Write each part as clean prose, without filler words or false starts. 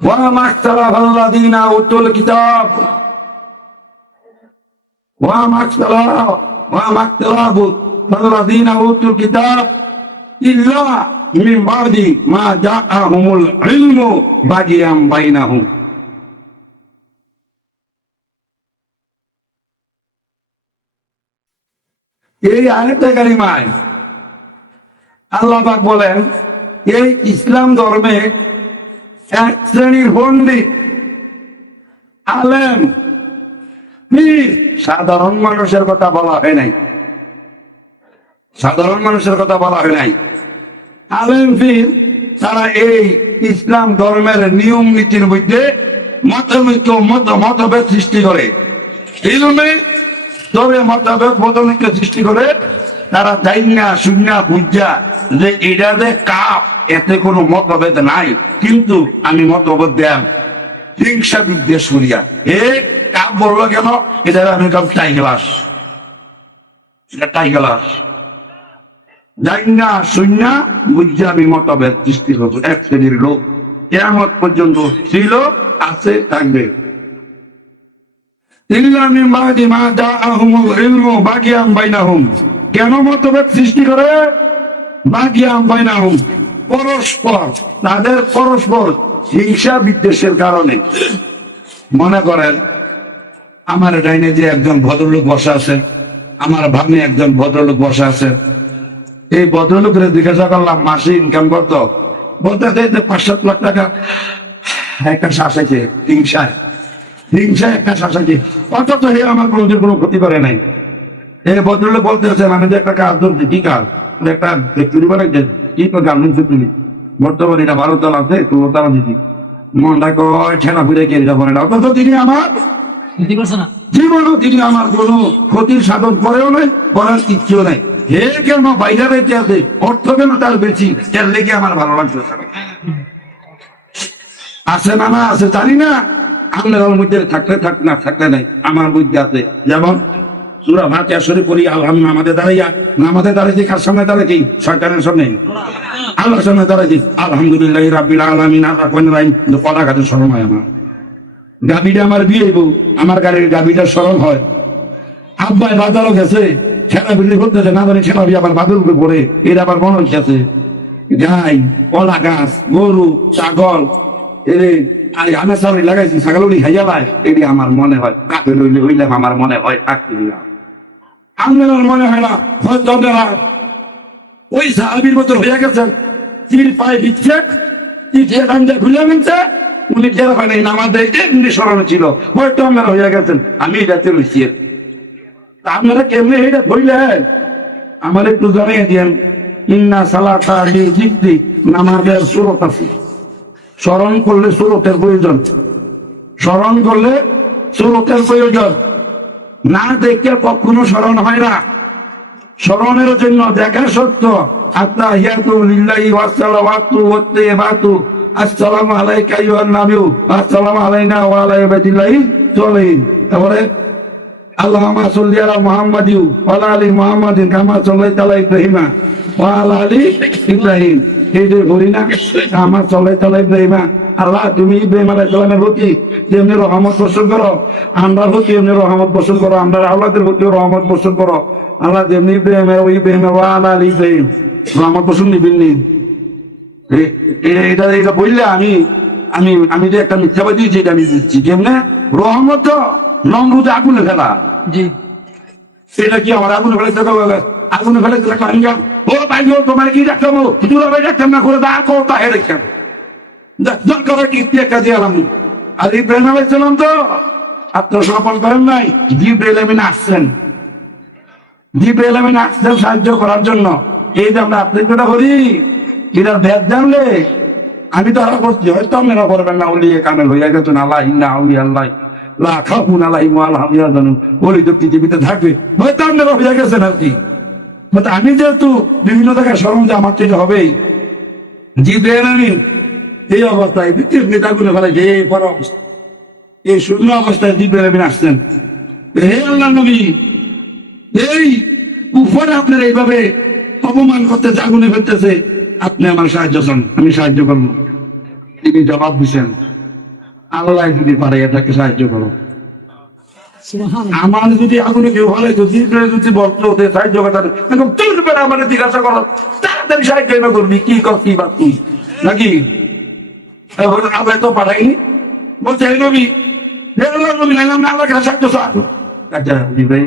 ওয়া মাখতালাফাল্লাযীনা উতুল কিতাব ওয়া মাখতালাফাল্লাযীনা উতুল কিতাব ইল্লা মিন বাদি মা জাআহুমুল ইলমু বাগিয়াম বাইনাহুম। এই আয়াতে কারিমায় আল্লাহ পাক বলেন, এই ইসলাম ধর্মে এক শ্রেণীর পণ্ডিত আলেম পীর, সাধারণ মানুষের কথা বলা হয় নাই, সাধারণ মানুষের কথা বলা হয় নাই। আলেম পীর তারা এই ইসলাম ধর্মের নিয়ম নীতির মধ্যে মতভেদ সৃষ্টি করে, ইলমে তবে মতভেদ সৃষ্টি করে। তারা জাইনা শুনা বুঝা যে এটা যে কাপ, এতে কোনো মতভেদ নাই, কিন্তু আমি মতভেদ দেন হিংসা বিদ্বেষ করিয়া এ কাপ বললো কেন, এটা আমি টাই গ্লাস, এটা টাই গ্লাস। জাইনা শুনা বুঝা আমি মতভেদ সৃষ্টি করবো। এক শ্রেণীর লোক কিয়ামত পর্যন্ত ছিল, আছে, থাকবে। কেন মতভেদ সৃষ্টি করে? বাগিয়াম বাইনাহুম, পরস্পর তাদের পরস্পর হিংসা বিদ্বেষের কারণে। মনে করেন আমার ডাইনে যে একজন ভদ্রলোক বসা আছে, আমার ভাগ্নে একজন ভদ্রলোক বসা আছে। এই ভদ্রলোকের জিজ্ঞাসা করলাম মাসে ইনকাম কত, বলতে 5-7 লাখ টাকা। একটা শ্বাস আছে হিংসায়, হিংসায় একটা শ্বাস আছে, অথচ হে আমার কোনোদিন কোনো ক্ষতি করে নাই। এই ভদ্রলোক বলতেছেন আমি যে একটা কাজ ধরছি, কি কাজ? একটা ফ্যাক্টরি বানাইছে, কি তো গার্মেন্টস ফ্যাক্টরি, বর্তমানে এটা 12 তলা আছে, 16 তলা দিচ্ছি। মনটা কয় ঠেলা ফিরে কে এটা করে না, অথচ তিনি আমার জীবনও তিনি আমার কোনো ক্ষতির সাধন করেও নাই, করার ইচ্ছেও নাই। হে কেন বাইরে রেখে আছে, অর্থ কেন তার বেশি, এর লেগে আমার ভালো লাগছে আছে না, না আছে জানি না। আপনার মধ্যে থাকলে থাক, না থাকলে নাই, আমার মধ্যে আছে। যেমন সূরা ফাতিহা শরীফ পড়ি, আলহামদুলিল্লাহ আমাদের দাঁড়াইয়া, আমাদের দাঁড়াইছি কার সামনে দাঁড়াইছি? শয়তানের সামনে, আল্লাহর সামনে দাঁড়াইছি। আলহামদুলিল্লাহি রাব্বিল আলামিন আর-রাহমানির রাহিম। কলা গাছে স্মরণ হয় আমার, গাবিটা আমার বিয়ে বউ, আমার গাড়ির গাবিটা স্মরণ হয়। আব্বাই বাজারও গেছে, ছেলা বিলি করতেছে, না জানি ছেলা বিয়ে আবার বাদুর উপরে পড়ে, এর আবার মনে হচ্ছে গাই, কলা গাছ, গরু, ছাগল, আমি সবাই লাগাইছি, ছাগল খাইয়া লাই, এটি আমার মনে হয় কাকে রইলে হইলাম, আমার মনে হয় থাকতে দিলাম। আপনার মনে হয় না হয়তো আপনারা ওই সাহাবীর মতো হয়ে গেছেন, চির পায়ে দিচ্ছে, খুলে নিচ্ছে, উনি টের পায় নাই, নামাজ এমনি স্মরণে ছিল, হয়তো আপনারা হয়ে গেছেন। আমি এটাতে রয়েছি, আপনারা কেমনি এটা ধরলেন আমার একটু জানিয়ে দিয়েন। ইন্না সালাতা লিযিকরি, নামাজের সুরত আছে, স্মরণ করলে সুরতের প্রয়োজন, স্মরণ করলে সুরতের প্রয়োজন। না দেখে কখনো স্মরণ হয় না, স্মরণের জন্য দেখা সত্য। আত্তাহিয়াতু লিল্লাহি ওয়াস সালাওয়াতু ওয়াত তাইয়্যিবাতু, আসসালামু আলাইকা আইয়ুহান নাবিয়্যু, আসসালামু আলাইনা ওয়া আলা ইবাদিল্লাহি সালিহিন। তারপরে আল্লাহুম্মা সাল্লি আলা মুহাম্মাদিন ওয়া আলা আলি মুহাম্মাদিন কামা সাল্লাইতা আলা ইব্রাহিমা ওয়া আলা আলি ইব্রাহিম। এই যে বলি না আমার সাল্লাইতা আলা ইব্রাহিমা, আল্লাহ তুমি ইব্রাহিম আলাইহিস সালামের প্রতি যেমনি রহমত বর্ষণ করো, আমরা প্রতি এমনি রহমত বর্ষণ করো, আমরা আওলাদের প্রতি রহমত বর্ষণ করো। আল্লাহ যেমনি ইব্রাহিমের ওই ইব্রাহিমের ওয়া আলা আলি ইব্রাহিম রহমত বর্ষণ দিবেননি। এটা এটা বললে আমি আমি আমি যে একটা মিথ্যাবাদী, যেটা আমি বুঝছি কেমনে রহমত তো নমরুদে আগুনে ফেলা, জি সেটা কি আমার আগুনে ফেলে আগুনে ফেলে ও ভাই তোমার কি দেখতাম, ভাই দেখতাম না করে দা কো তাহে দেখতাম দরকার কি কাজে আলাম। আর ইব্রাহিম আলাইহিস সালাম তো আত্মসমর্পণ করেন নাই, জিবরাইল আমিন আসছেন, জিবরাইল আমিন আসছেন সাহায্য করার জন্য। এই যে আমরা আপনি যেটা করি, এটা ভেদ জানলে আমি তো আরো করছি, হয়তো আপনারা করবেন না, উলিয়ে কামেল হইয়া গেছেন। আল্লাহ ইন্না আউলিয়া আল্লাহ লা খাউফুন আলাইহিম ওয়া লা হুম ইয়াহজানুন, ওলি তো পৃথিবীতে থাকবে, হয়তো আপনারা হইয়া গেছেন আর কি। আমি যেহেতু বিভিন্ন জায়গায় স্মরণ যে আমার থেকে হবেই, জিবরাইল আমিন এই অবস্থায় নেতাগুলো ফেলে যে পর অবস্থা, এই শূন্য অবস্থায় জিবরাইল আমিন আসছেন। হে আল্লাহ নবী, এই উপরে আপনার এইভাবে অপমান করতে আগুনে ফেলতেছে, আপনি আমার সাহায্য চান, আমি সাহায্য করবো। তিনি জবাব দিচ্ছেন আল্লাহ যদি পারে এটাকে সাহায্য করো। আমার যদি আগুনে কেউ হলে যদি বস্ত্র হতে সাহায্য করে আমার জিজ্ঞাসা করো তাড়াতাড়ি সাহায্য না করবি কি করবি বা তুই নাকি আল্লাহ তো পাঠাইনি বলছে হে নবী নবী নাইলাম না আল্লাহ সাহায্য চান। আচ্ছা ভাই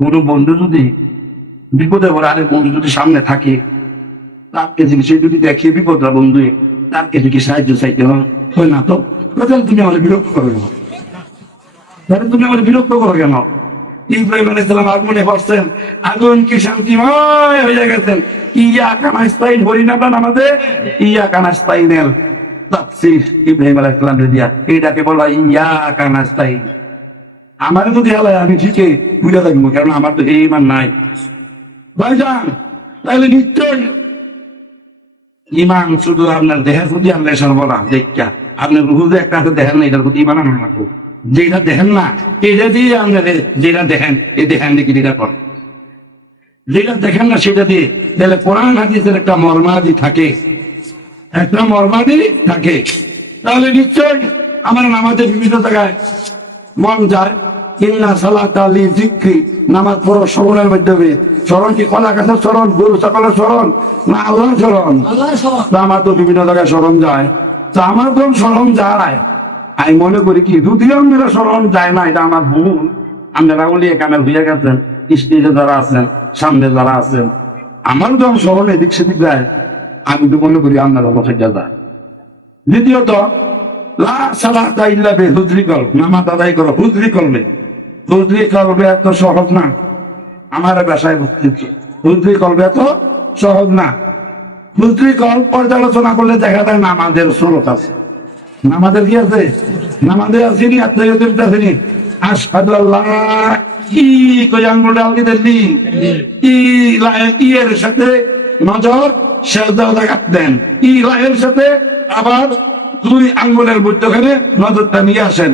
কোন বন্ধু যদি বিপদে পড়ে আরেক বন্ধু যদি সামনে থাকে তাকে যদি সে যদি দেখে বিপদরা বন্ধু তাকে যদি সাহায্য চাইতে হয় না তো তুমি আমাদের বিরক্ত করো কেন? তুমি আমাদের বিরক্ত করো কেন? ইব্রাহিম আলাইহিস সালাম আগুনে পড়ছেন, আগুন কি শান্তিময় হয়ে গেছেন। ইয়া কানাস্তাইন হরিনাম আমাদের ইয়া কানাস্তাইনের তাফসীর ইব্রাহিম আলাইহিস সালাম দিয়া এটাকে বলা ইয়া কানাস্তাইন। আমার যদি আল্লাহ আমি ঠিকই বুঝে থাকবো, কারণ আমার তো এই ইমান নাই ভাইজান। তাহলে নিশ্চয় ইমান শুধু আপনার দেহের প্রতি আমরা সর্বনা দেখা আপনার রুহুতে একটা হাতে দেখেন না, এটার প্রতি ইমান আনন্দ রাখবো। যেটা দেখেন না এটা দিয়ে আপনার যেটা দেখেন এই দেখেন দেখি যেটা কর, যেটা দেখেন না সেটা দিয়ে তাহলে কোরআন হাদিসের একটা মর্মাদি থাকে, একটা মর্মাদি থাকে। তাহলে নিশ্চয় আমার নামাজের বিভিন্ন জায়গায় মন যায় ইন্না সালাতা লি যিকরি, নামাজ পড়ো স্মরণের মাধ্যমে। স্মরণ কি কলা গাছের স্মরণ, গরু ছাগলের স্মরণ না আল্লাহর স্মরণ? আমার তো বিভিন্ন জায়গায় স্মরণ যায়। তা আমার তো স্মরণ যায়, আমি মনে করি কি যদিও আপনারা স্মরণ যায় না এটা আমার ভুল। আপনারা উলিয়ে কামেল হইয়া গেছেন, স্টেজে যারা আছেন সামনে যারা আছেন, আমার যখন স্মরণ এদিক সেদিক যায় আমি তো মনে করি আপনারা বসে যায়। দ্বিতীয়ত লা সালাতা ইল্লা বিহুজরি কলব, নামাজ আদায় করো হুজরি কলবে। হুজরি কলবে এত সহজ না, আমার বাসায় বুঝতেছি হুজরি কলবে এত সহজ না। হুজরি কল পর্যালোচনা করলে দেখা যায় নামাজের স্রোত আছে, নামাজের কি আছে, নামাজের আসেনি আসেনি আশহাদু আল্লাহ কি কই আঙ্গুলটা আলগি দিলি ই এর সাথে নজর সেজদা লাগাতেন, ই লায়ের সাথে আবার দুই আঙ্গুলের মধ্যখানে নজরটা নিয়ে আসেন।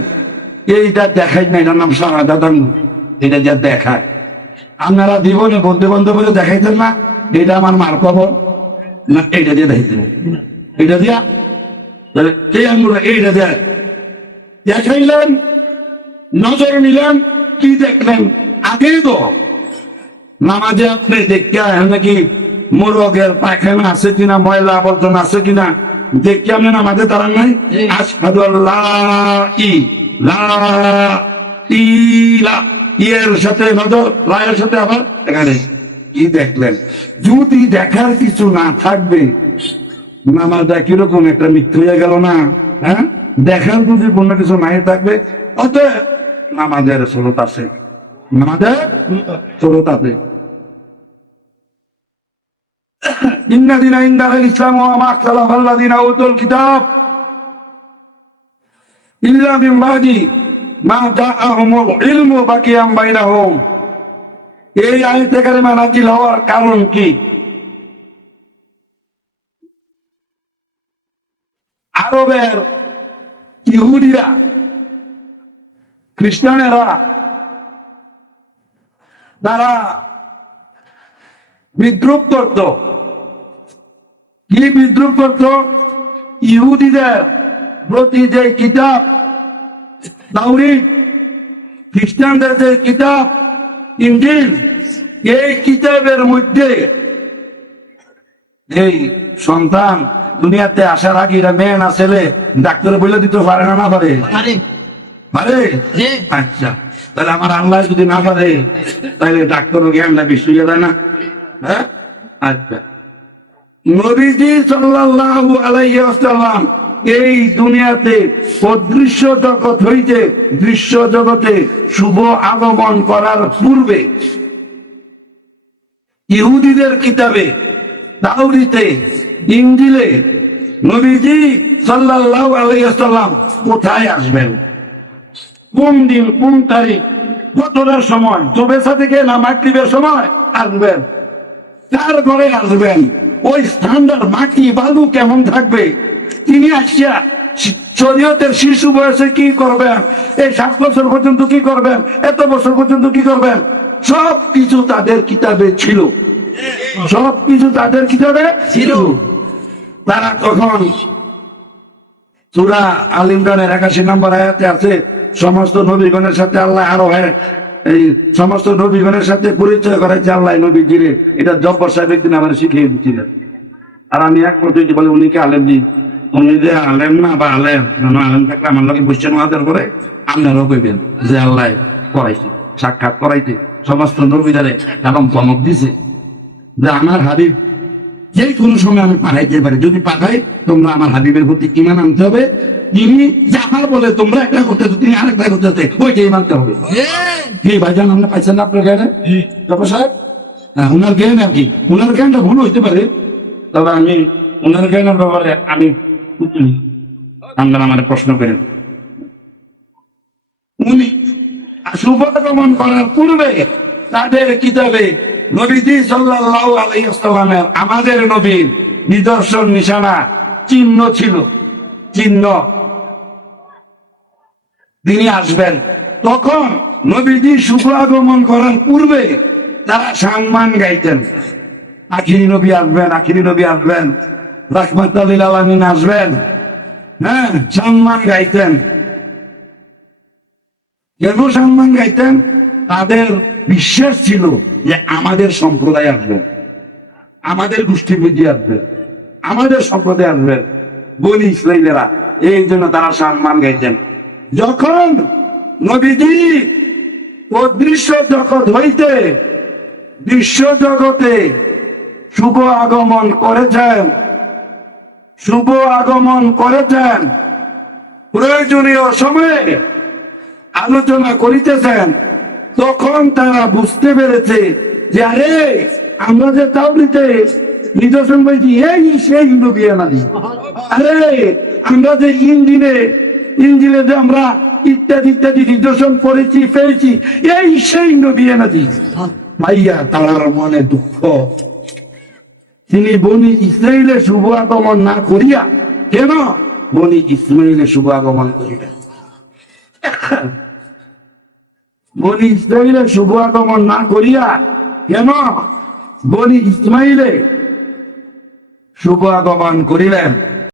এইটা দেখাই না, এটার নাম শাহাদাত আঙ্গুল, এটা যা দেখায়। আপনারা জীবনে বন্ধু বান্ধব দেখাইতেন না এটা আমার মার খবর না, এইটা দিয়ে দেখাইতেন, এটা দিয়া এই আঙ্গুল এইটা দেয় দেখাইলেন, নজর নিলেন, কি দেখলেন? আগেই তো নামাজে আপনি দেখতে নাকি মোরগের পায়খানা আছে কিনা, ময়লা আবর্জনা আছে কিনা দেখতে আপনি নামাজে দাঁড়ান নাই। আশহাদু আল্লাহ ইয়ের সাথে নজর, লায়ের সাথে আবার এখানে কি দেখলেন? যদি দেখার কিছু না থাকবে নামাজটা কিরকম একটা মিথ্যে হয়ে গেল না? হ্যাঁ, দেখার যদি কোনো কিছু নাই থাকবে অতএব নামাজের স্রোত আছে, নামাজের স্রোত আছে। ইন্নাদিনা ইনদাল ইসলাম ওয়া মা আখতালাফাল্লাযিনা উতুল কিতাব ইল্লা মিন বাদি মা জাআহুমুল ইলমু বাকিয়াম বাইনাহুম। এই আয়াতে কারিমা নাযিল হওয়ার কারণ কি? আরবের ইহুদিরা খ্রিস্টানেরা তারা বিদ্রুপ করত। কি বিদ্রুপ করত? ইহুদিদের প্রতি যে কিতাব তাওরীত, খ্রিস্টানদের যে কিতাব ইনজিল, এই কিতাবের মধ্যে এই সন্তান দুনিয়াতে আসার আগে এরা মেয়ে না ছেলে ডাক্তার বলে দিতে পারে না, না পারে? পারে। আচ্ছা, তাহলে আমার আল্লাহ যদি না পারে তাহলে ডাক্তারের জ্ঞানটা বেশি হয়ে যায় না? হ্যাঁ, আচ্ছা। নবীজি সাল্লাল্লাহু আলাইহি ওয়াসাল্লাম এই দুনিয়াতে অদৃশ্য জগৎ হইতে দৃশ্য জগতে শুভ আগমন করার পূর্বে ইহুদিদের কিতাবে তাওরীতে ইনজিলে নবীজি সাল্লাল্লাহু আলাইহি ওয়াসাল্লাম কোথায় আসবেন, কোন দিন, কোন তারিখ, কতটার সময়, চবেসা থেকে না মাগরিবের সময় আসবেন, কার ঘরে আসবেন, ওই স্থানটার মাটি বালু কেমন থাকবে, তিনি আসিয়া শরীয়তের শিশু বয়সে কি করবেন, এই 7 বছর পর্যন্ত কি করবেন, এত বছর পর্যন্ত কি করবেন, সব কিছু তাদের কিতাবে ছিল, সব কিছু তাদের কিতাবে ছিল। তারা তখন সূরা আল ইমরানের 81 নম্বর আয়াতে আছে, সমস্ত নবীগণের সাথে আল্লাহ আরো এই সমস্ত নবীগণের সাথে পরিচয় করেছে আল্লাহ নবীজিরে। এটা জব্বর সাহেব একদিন আমার শিখিয়ে দিচ্ছিলেন। আর আমি এক পর্যায়ে বলে, উনি কি আলেম দিন? উনি যে আলেম না বা আলেম আলেম থাকলে আমার লোকে বুঝছেন ওয়াদের করে আপনারও কইবেন যে আল্লাহ করাইছে, সাক্ষাৎ করাইতে সমস্ত নবীদারে এবং ধমক দিছে যে আমার হাবিব যে কোনো সময় আমি পাঠাইতে পারি, যদি পাঠাই তোমরা আমার হাবিবের প্রতি ইমান আনতে হবে, তিনি যাহা বলে তোমরা একটা করতেছো তিনি আরেকটা করতেছে, ওইটাই মানতে হবে। কি ভাইজান আমরা পাইছেন না আপনার জ্ঞানে ডক্টর সাহেব? হ্যাঁ, উনার জ্ঞান আর কি, উনার জ্ঞানটা ভুল হইতে পারে, তবে আমি উনার জ্ঞানের ব্যাপারে আমি আপনারা আমার প্রশ্ন করেন। উনি শুভাগমন করার পূর্বে তাদের কিতাবে নবীজি সাল্লাল্লাহু আলাইহি ওয়াসাল্লামের, আমাদের নবীর নিদর্শন নিশানা চিহ্ন ছিল, চিহ্ন তিনি আসবেন। তখন নবীজি শুভ আগমন করার পূর্বে তারা সম্মান গাইতেন, আখিরি নবী আসবেন, আখিরি নবী আসবেন, রাহমাতুল লিল আলামিন আসবেন। হ্যাঁ, সম্মান গাইতেন। কেন সম্মান গাইতেন? তাদের বিশ্বাস ছিল যে আমাদের সম্প্রদায় আসবে, আমাদের গোষ্ঠী বুঝিয়ে আসবে, আমাদের সম্প্রদায় আসবে, বনি ইসরাইলেরা। এই জন্য তারা সম্মান গাইতেন। যখন নবীজি অদৃশ্য জগৎ হইতে দৃশ্য জগতে শুভ আগমন করেছেন, শুভ আগমন করেছেন, প্রয়োজনীয় সময়ে আলোচনা করিতেছেন, তখন তারা বুঝতে পেরেছে যে আরে আমরা যে তাওরাতে নিদর্শন পাইছি এই সেই নবী আনাদি, আরে আমরা যে ইঞ্জিলে যে আমরা ইত্যাদি ইত্যাদি নিদর্শন করেছি পেয়েছি এই সেই নবী আনাদি। ভাইয়া তার মনে দুঃখ, তিনি বনি ইসরাইলের শুভ আগমন না করিয়া কেন বনি ইসমাইলের শুভ আগমন করিলেন? বনি ইসরাইলের শুভ আগমন না করিয়া কেন বনি ইসমাইলে শুভ আগমন করিলেন?